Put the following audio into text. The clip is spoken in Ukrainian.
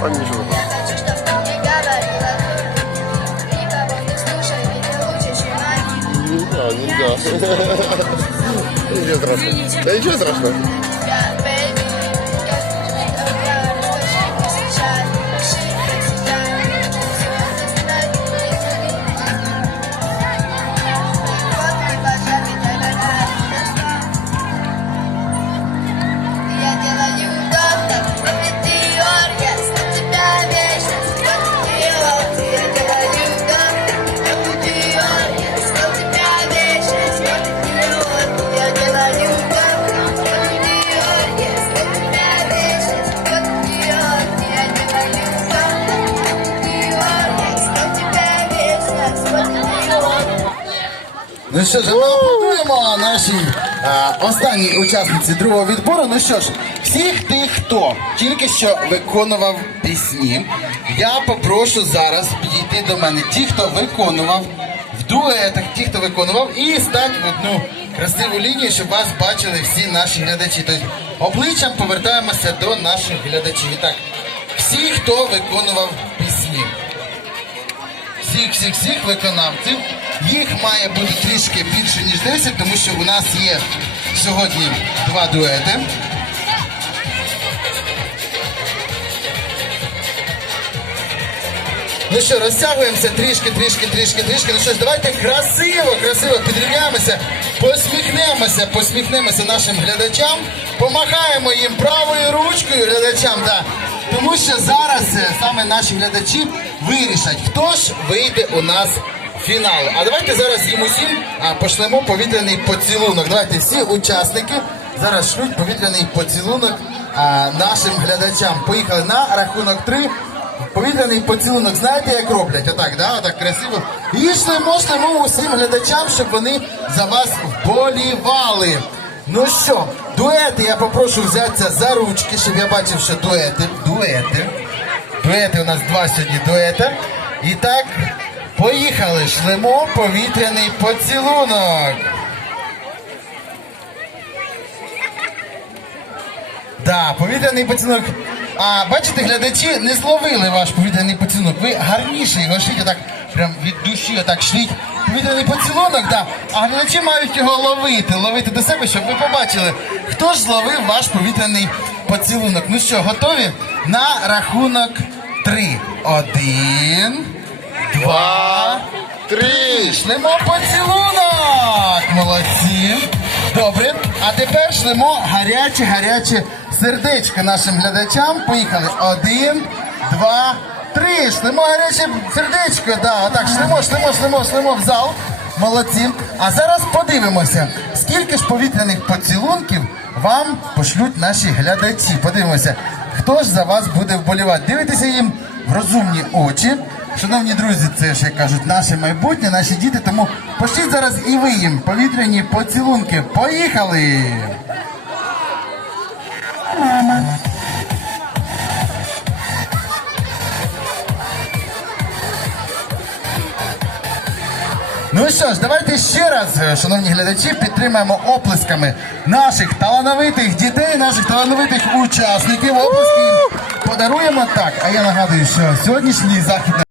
А ничего. А, нельзя. Ничего страшного. Да ничего страшного. Ну що ж, ми аплодуємо нашій останній учасниці другого відбору. Ну що ж, всіх тих, хто тільки що виконував пісні, я попрошу зараз підійти до мене. Ті, хто виконував в дуетах, ті, хто виконував, і стати в одну красиву лінію, щоб вас бачили всі наші глядачі. Тобто обличчям повертаємося до наших глядачів. І так, всі, хто виконував пісні. Всіх виконавців. Їх має бути трішки більше, ніж 10, тому що у нас є сьогодні 2 дуети. Ну що, розтягуємося трішки. Ну що ж, давайте красиво підрівняємося, посміхнемося нашим глядачам, помахаємо їм правою ручкою глядачам, да. Тому що зараз саме наші глядачі вирішать, хто ж вийде у нас в фінал. А давайте зараз їм усім пошлемо повітряний поцілунок. Давайте всі учасники зараз шлють повітряний поцілунок нашим глядачам. Поїхали на рахунок 3. Повітряний поцілунок, знаєте, як роблять? Отак, да? Отак красиво. І шлемо усім глядачам, щоб вони за вас вболівали. Ну що, дуети, я попрошу взятися за ручки, щоб я бачив, що дуети у нас 2 сьогодні дуета. І так, поїхали, шлемо повітряний поцілунок. Да, повітряний поцілунок. А бачите, глядачі не зловили ваш повітряний поцілунок. Ви гарніше його шліть, отак, прям від душі, отак шліть. Повітряний поцілунок, да. А глядачі мають його ловити до себе, щоб ви побачили, хто ж зловив ваш повітряний поцілунок. Ну що, готові? На рахунок 3. 1, 2, 3. Шлемо поцілунок. Молодці. Добре. А тепер шлемо гаряче сердечко нашим глядачам. Поїхали. 1, 2, 3. Шлемо гаряче сердечко. Да, отак, шлемо в зал. Молодці. А зараз подивимося, скільки ж повітряних поцілунків вам пошлють наші глядачі. Подивимося, хто ж за вас буде вболівати. Дивитеся їм в розумні очі. Шановні друзі, це ж, як кажуть, наше майбутнє, наші діти, тому пошліть зараз і ви їм повітряні поцілунки. Поїхали! Мама. Ну що ж, давайте ще раз, шановні глядачі, підтримаємо оплесками наших талановитих дітей, наших талановитих учасників. Оплески подаруємо так. А я нагадую, що сьогоднішній захід